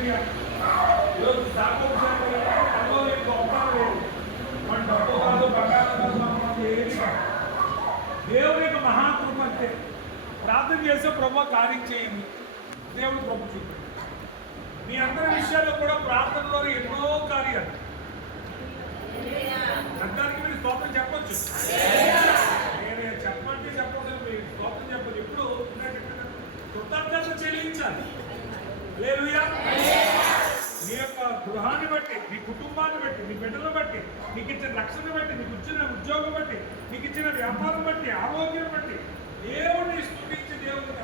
ఈరోజు సాగోసారి గొప్ప లేదు. మన డబ్బు కాదు, బంగారం కాదు, మనం ఏది కాదు. దేవుని యొక్క మహాకృప అంటే ప్రార్థన చేసే ప్రభు కార్యం చేయండి, దేవుడు కృప చూపండి. మీ అందరి విషయాల్లో కూడా ప్రార్థనలో ఎన్నో కార్యాలు అందరికీ మీరు స్తోత్రం చెప్పొచ్చు. నేను చెప్పండి చెప్పదు, మీరు స్తోత్రం చెప్పదు. ఎప్పుడు కృతజ్ఞత చెల్లించాలి. హల్లెలూయా. నీ యొక్క గృహాన్ని బట్టి, నీ కుటుంబాన్ని బట్టి, నీ బిడ్డలను బట్టి, నీకు ఇచ్చిన రక్షణ బట్టి, నీకు ఇచ్చిన ఉద్యోగం బట్టి, నీకు ఇచ్చిన వ్యాపారం బట్టి, ఆరోగ్యం బట్టి దేవుడిని స్తుతించి దేవుడిని